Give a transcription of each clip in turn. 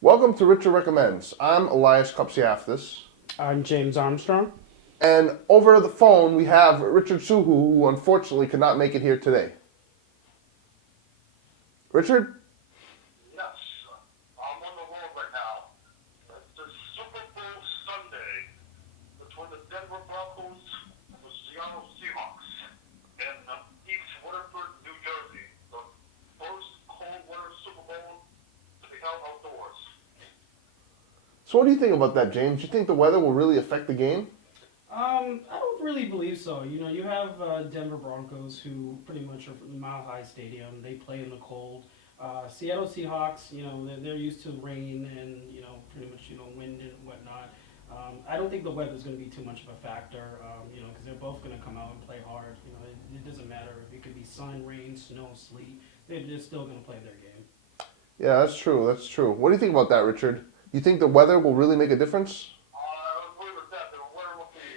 Welcome to Richard Recommends. I'm Elias Kopsiaftis. I'm James Armstrong. And over the phone, we have Richard Suhu, who unfortunately could not make it here today. Richard? Yes, I'm on the road right now. It's the Super Bowl Sunday between the Denver Broncos and the Seattle Seahawks in East Waterford, New Jersey. The first cold weather Super Bowl to be held outdoors. So what do you think about that, James? Do you think the weather will really affect the game? I don't really believe so. You have Denver Broncos who pretty much are from the Mile High Stadium. They play in the cold. Seattle Seahawks, they're used to rain and pretty much wind and whatnot. I don't think the weather's going to be too much of a factor. Because they're both going to come out and play hard. It doesn't matter if it could be sun, rain, snow, sleet. They're still going to play their game. Yeah, that's true. That's true. What do you think about that, Richard? You think the weather will really make a difference? I agree with that. The weather will be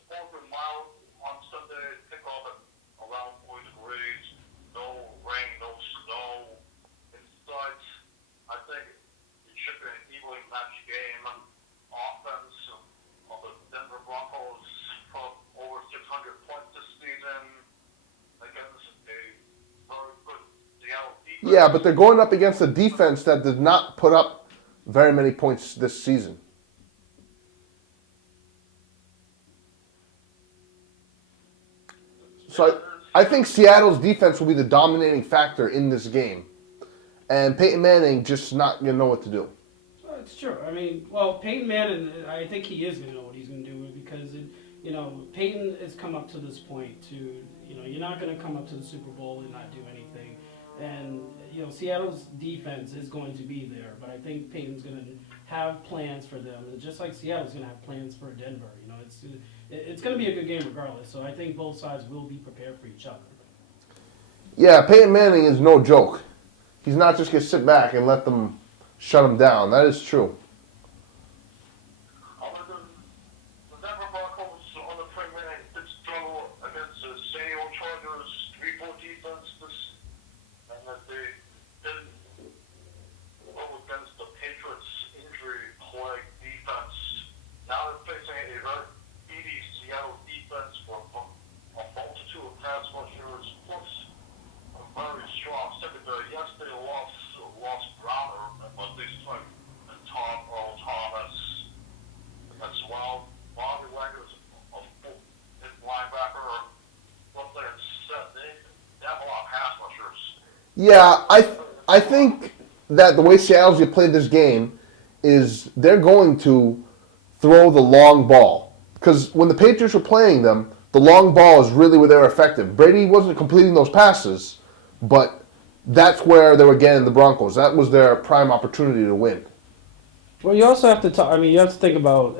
supposed to be mild on Sunday. Pick off at around 40 degrees. No rain, no snow. Inside, I think it should be an evenly matched game. Offense of the Denver Broncos put over 600 points this season against a very good Seattle defense. Yeah, but they're going up against a defense that did not put up very many points this season. So I think Seattle's defense will be the dominating factor in this game. And Peyton Manning just not going to know what to do. Well, it's true. I mean, Peyton Manning, I think he is going to know what he's going to do because, Peyton has come up to this point to, you're not going to come up to the Super Bowl and not do anything. And, Seattle's defense is going to be there, but I think Peyton's going to have plans for them. And just like Seattle's going to have plans for Denver. It's going to be a good game regardless. So I think both sides will be prepared for each other. Yeah, Peyton Manning is no joke. He's not just going to sit back and let them shut him down. That is true. Other than the Denver Broncos on the Peyton Manning did struggle against the San Diego Chargers 3-4 defense and that they didn't go against the Patriots injury-plagued defense. Now they're facing a very beady Seattle defense with a multitude of pass rushers, plus a very strong secondary. Yes, they lost Browner, but they still and Tom Earl Thomas as well. Bobby Wagner's a his linebacker. Plus they have a lot of pass rushers. Yeah, I think that the way Seattle's going to play this game is they're going to throw the long ball. Because when the Patriots were playing them, the long ball is really where they were effective. Brady wasn't completing those passes, but that's where they were getting the Broncos. That was their prime opportunity to win. Well, you also have to talk. I mean, you have to think about,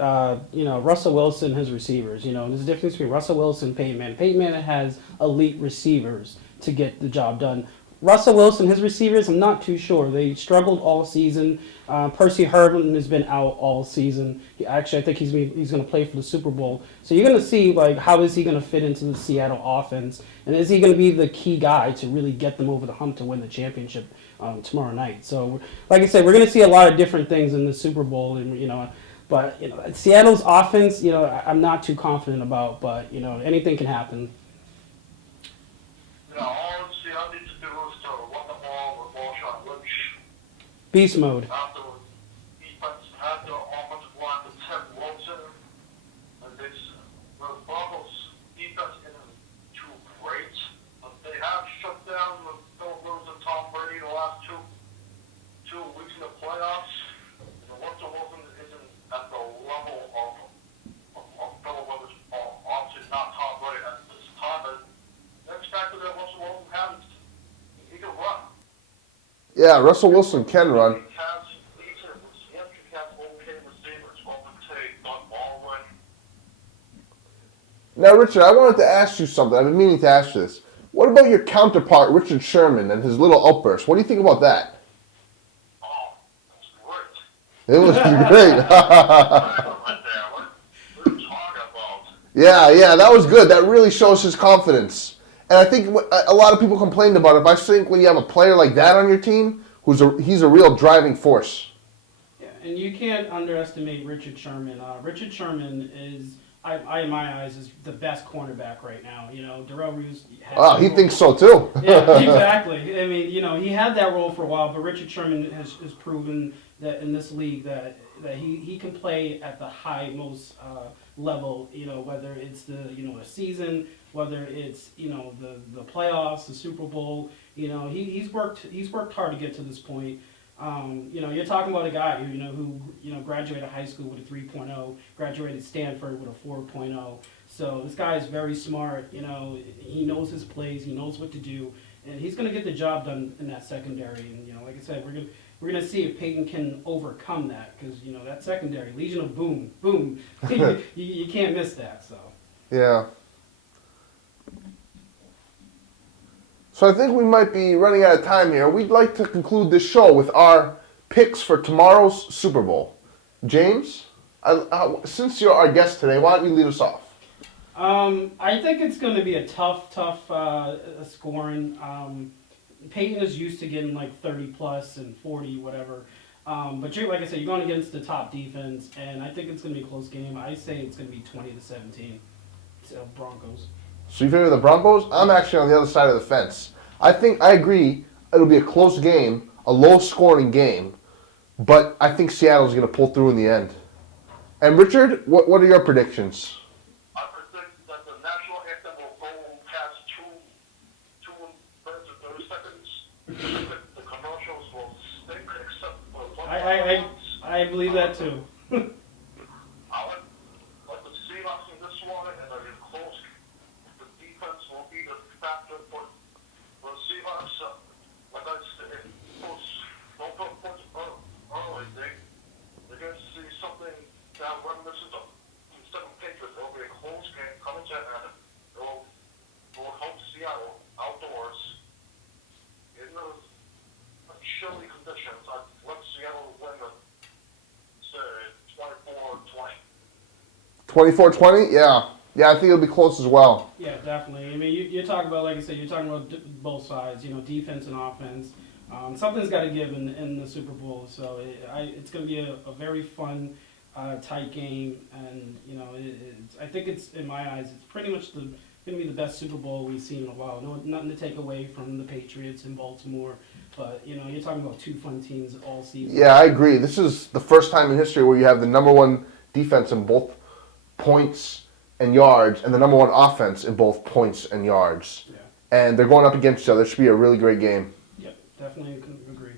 Russell Wilson, his receivers. There's a difference between Russell Wilson and Peyton Manning. Peyton Manning has elite receivers to get the job done. Russell Wilson, his receivers, I'm not too sure. They struggled all season. Percy Harvin has been out all season. I think he's going to play for the Super Bowl. So you're going to see how is he going to fit into the Seattle offense, and is he going to be the key guy to really get them over the hump to win the championship tomorrow night? So, like I said, we're going to see a lot of different things in the Super Bowl, and but Seattle's offense, I'm not too confident about, but anything can happen. All Seattle needs to do is to run the ball with Marshawn Lynch. Beast mode. After defense had the offensive line to Ted Wilson, and the Broncos defense isn't too great, but they have shut down the Philip Rivers and Tom Brady the last two weeks in the playoffs. And Russell Wilson isn't at the level of Philip Rivers, obviously not Tom Brady at this time. But next factor that Russell Wilson has, he can run. Yeah, Russell Wilson can run. Now, Richard, I wanted to ask you something. I've been meaning to ask you this. What about your counterpart, Richard Sherman, and his little outburst? What do you think about that? Oh, that's great. It was great. Right there. What are you talking about? Yeah, that was good. That really shows his confidence. And I think a lot of people complained about it. But I think when you have a player like that on your team, he's a real driving force. and you can't underestimate Richard Sherman. Richard Sherman is, in my eyes, is the best cornerback right now. You know, Darrell Reeves. Oh, he thinks so too. Yeah, exactly. I mean, you know, he had that role for a while, but Richard Sherman has proven that in this league that he can play at the high most level. You know, whether it's the season, whether it's the playoffs, the Super Bowl. You know, he's worked hard to get to this point. You know, you're talking about a guy who graduated high school with a 3.0, graduated Stanford with a 4.0. So this guy is very smart. You know, he knows his plays, he knows what to do, and he's going to get the job done in that secondary. And like I said, we're gonna see if Peyton can overcome that, because that secondary, Legion of Boom, you can't miss that. So Yeah. So I think we might be running out of time here. We'd like to conclude this show with our picks for tomorrow's Super Bowl. James, since you're our guest today, why don't you lead us off? I think it's going to be a tough scoring. Peyton is used to getting like 30 plus and 40, whatever. But like I said, you're going against the top defense, and I think it's going to be a close game. I say it's going to be 20-17. So Broncos. So you favor the Broncos? I'm actually on the other side of the fence. I agree it'll be a close game, a low-scoring game, but I think Seattle's going to pull through in the end. And Richard, what are your predictions? I predict that the national anthem will go past two minutes and 30 seconds. The commercials will stink except for one. I believe that too. I like the Seahawks in this one, and they're close. The defense will be the factor, but the Seahawks, like I said, don't put points early. They're going to see something that reminiscent of instead of Patriots. It'll be a close game coming to an end. It will help Seattle outdoors in the chilly conditions. I'd let Seattle win the 24-20. 24-20? Yeah. Yeah, I think it'll be close as well. Yeah, definitely. I mean, you're talking about, like I said, you're talking about both sides, defense and offense. Something's got to give in the Super Bowl, so it's going to be a very fun, tight game, and I think it's, in my eyes, it's pretty much going to be the best Super Bowl we've seen in a while. Nothing to take away from the Patriots in Baltimore, but you're talking about two fun teams all season. Yeah, I agree. This is the first time in history where you have the number one defense in both points and yards, and the number one offense in both points and yards. Yeah. And they're going up against each other. It should be a really great game. Yep, definitely agree.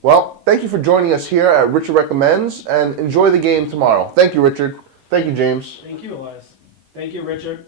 Well, thank you for joining us here at Richard Recommends, and enjoy the game tomorrow. Thank you, Richard. Thank you, James. Thank you, Elias. Thank you, Richard.